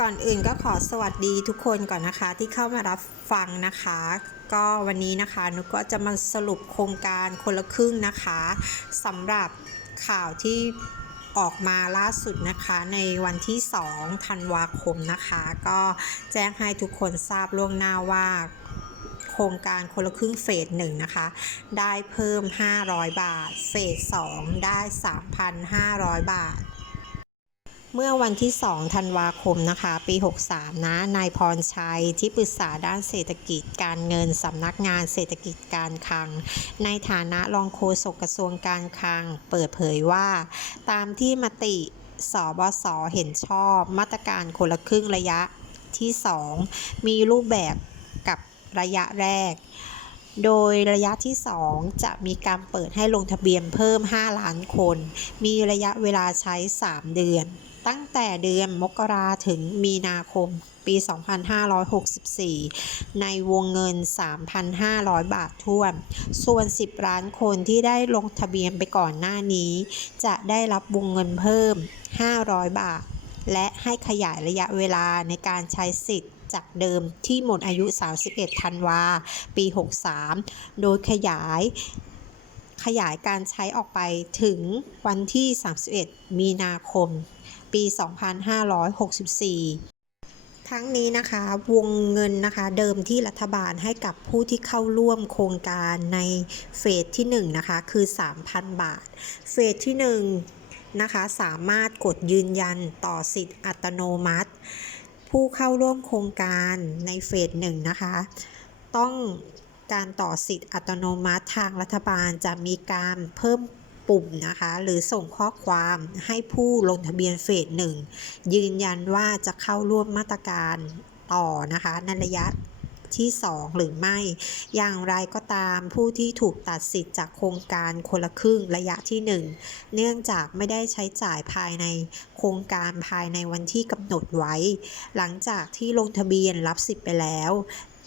ก่อนอื่นก็ขอสวัสดีทุกคนก่อนนะคะที่เข้ามารับฟังนะคะ ก็วันนี้นะคะนุกก็จะมาสรุปโครงการคนละครึ่งนะคะสำหรับข่าวที่ออกมาล่าสุดนะคะในวันที่2ธันวาคมนะคะ ก็แจ้งให้ทุกคนทราบล่วงหน้าว่าโครงการคนละครึ่งเฟสหนึ่งนะคะ ได้เพิ่ม 500 บาท เฟส2ได้ 3,500 บาท เมื่อวันที่ 2 ธันวาคมนะคะ ปี 63 นะ นายพรชัย ที่ปรึกษาด้านเศรษฐกิจการเงินสำนักงานเศรษฐกิจการคลัง ในฐานะรองโฆษกกระทรวงการคลัง เปิดเผยว่า ตามที่มติสบสเห็นชอบ มาตรการคนละครึ่งระยะที่ 2 มีรูปแบบกับระยะแรก โดยระยะที่ 2 จะมีการเปิดให้ลงทะเบียนเพิ่ม 5 ล้านคน มีระยะเวลาใช้ 3 เดือน ตั้งแต่เดือนมกราถึงมีนาคมปี 2564 ในวงเงิน 3,500 บาทท้วน ส่วน 10 ล้านคนที่ได้ลงทะเบียนไปก่อนหน้านี้ จะได้รับวงเงินเพิ่ม 500 บาท และให้ขยายระยะเวลาในการใช้สิทธิ์จากเดิมที่หมดอายุ 31 ธันวา ปี 63 โดยขยายขยายการใช้ออกไปถึงวันที่ 31 มีนาคม ปี 2564ทั้งนี้นะคะวงเงินนะคะเดิมที่รัฐบาลให้กับผู้ที่เข้าร่วมโครงการในเฟสที่1นะคะคือ 3,000 บาท เฟสที่1นะคะสามารถกดยืนยันต่อสิทธิ์อัตโนมัติ ผู้เข้าร่วมโครงการในเฟสหนึ่งนะคะต้องการต่อสิทธิ์อัตโนมัติทางรัฐบาลจะมีการเพิ่ม ปุ่มนะคะ หรือส่งข้อความให้ผู้ลงทะเบียนเฟสหนึ่งยืนยันว่าจะเข้าร่วมมาตรการต่อนะคะ ในระยะที่ 2 หรือไม่ อย่างไรก็ตามผู้ที่ถูกตัดสิทธิ์จากโครงการคนละครึ่งระยะที่ 1 เนื่องจากไม่ได้ใช้จ่ายภายในโครงการภายในวันที่กำหนดไว้ หลังจากที่ลงทะเบียนรับสิทธิ์ไปแล้ว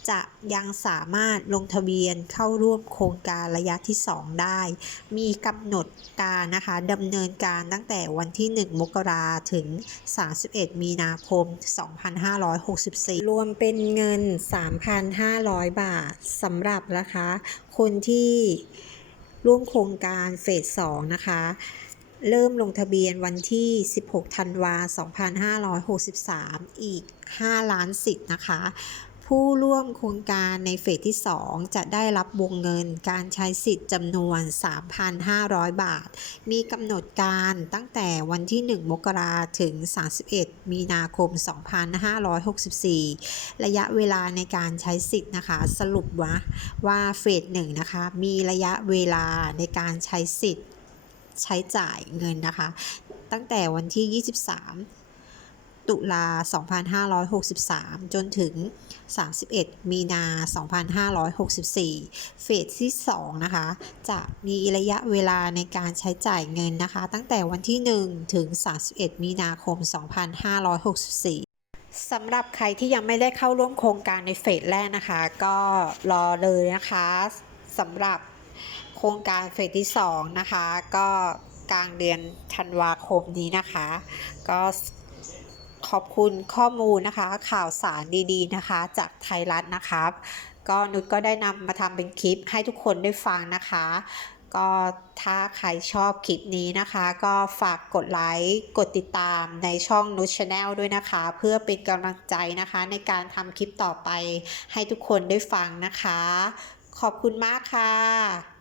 จะยังสามารถลงทะเบียนเข้าร่วมโครงการระยะที่ 2 ได้ มีกำหนดการนะคะดำเนินการตั้งแต่วันที่ 1 มกราถึง 31 มีนาคม 2564 รวมเป็นเงิน 3,500 บาทสำหรับนะคะคนที่ร่วมโครงการเฟส 2 นะคะเริ่มลงทะเบียนวันที่ 16 ธันวา 2563 อีก 5 ล้านสิทธิ์นะคะ ผู้ร่วมโครงการในเฟสที่ 2 จะได้รับวงเงินการใช้สิทธิ์จำนวน 3,500 บาท มีกำหนดการตั้งแต่วันที่ 1 มกราถึง 31 มีนาคม 2564 ระยะเวลาในการใช้สิทธิ์นะคะ สรุปว่าว่าเฟส1นะคะ มีระยะเวลาในการใช้สิทธิ์ใช้จ่ายเงินนะคะ ตั้งแต่วันที่ 23 ตุลา 2563 จนถึง 31 มีนา 2564 เฟสที่ 2 นะคะ จะมีระยะเวลาในการใช้จ่ายเงินนะคะ ตั้งแต่วันที่ 1 ถึง 31 มีนาคม 2564สำหรับใครที่ยังไม่ได้เข้าร่วมโครงการในเฟสแรกนะคะ ก็รอเลยนะคะสำหรับโครงการเฟสที่ 2 นะคะ ก็กลางเดือนธันวาคมนี้นะคะ ก็ ขอบคุณข้อมูลนะคะ ข่าวสารดีๆนะคะ จากไทยรัฐนะคะก็นุชก็ได้นำมาทำเป็นคลิปให้ทุกคนได้ฟังนะคะ ก็ถ้าใครชอบคลิปนี้นะคะ ก็ฝากกดไลค์กดติดตามในช่องนุชชาแนลด้วยนะคะ เพื่อเป็นกำลังใจนะคะ ในการทำคลิปต่อไปให้ทุกคนได้ฟังนะคะ ขอบคุณมากค่ะ